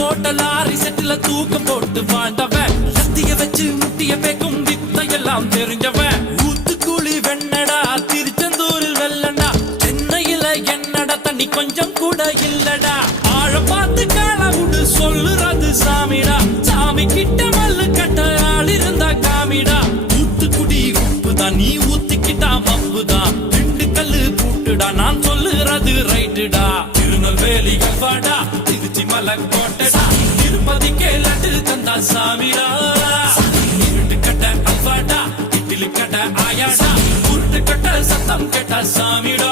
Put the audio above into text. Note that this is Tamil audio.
போட்ட லாரி செட்டுல தூக்கம் போட்டு வாழ்ந்தவன் சத்திய வச்சு முட்டிய பேக்கும் வித்தையெல்லாம் தெரிஞ்சவன் ஊத்துக்குழி வெண்ணடா திருச்செந்தூரில் வெள்ளடா சென்னையில என்னடா தண்ணி கொஞ்சம் கூட இல்லடா ஆழ பார்த்து காலவுடு சொல்லுறது சாமிடா சாமி கிட்ட மல்லு கட்ட ஆள் இருந்தா காமிடா ஊத்துக்குடி உப்புதான் நீ ஊத்திக்கிட்டா மப்புதான் ரெண்டு கல்லு பூட்டுடா நான் சொல்லுறது ரைட்டுடா திருநெல்வேலி கல்வாடா திருச்சி மலை கோட்டடா திருப்பதிக்கே லட்டு தந்தா சாமிடா இருட்டு கட்ட அல்வாடா இட்லி கட்ட ஆயாடா உருட்டு கட்ட சத்தம் கேட்டா சாமிடா